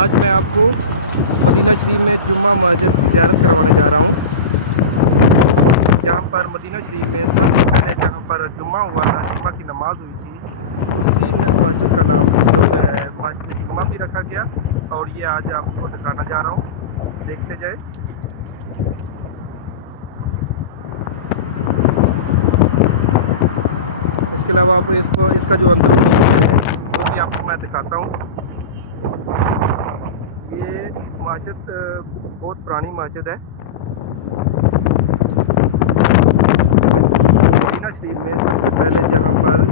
आज मैं आपको मदीना शरीफ में जुम्मा मस्जिद की ज़ियारत करवाने जा रहा हूँ, जहाँ पर मदीना शरीफ में सबसे पहले जहाँ पर जुम्मा हुआ था, जुम्मा की नमाज हुई थी, उसी मस्जिद का नाम मस्जिद जुम्मा भी रखा गया। और ये आज आपको दिखाना जा रहा हूँ, देखते जाए। इसके अलावा आप इसका जो अंदर है वो भी आपको मैं दिखाता हूँ। ये मस्जिद बहुत पुरानी मस्जिद है। मदीना शरीफ में सबसे पहले जहाँ पर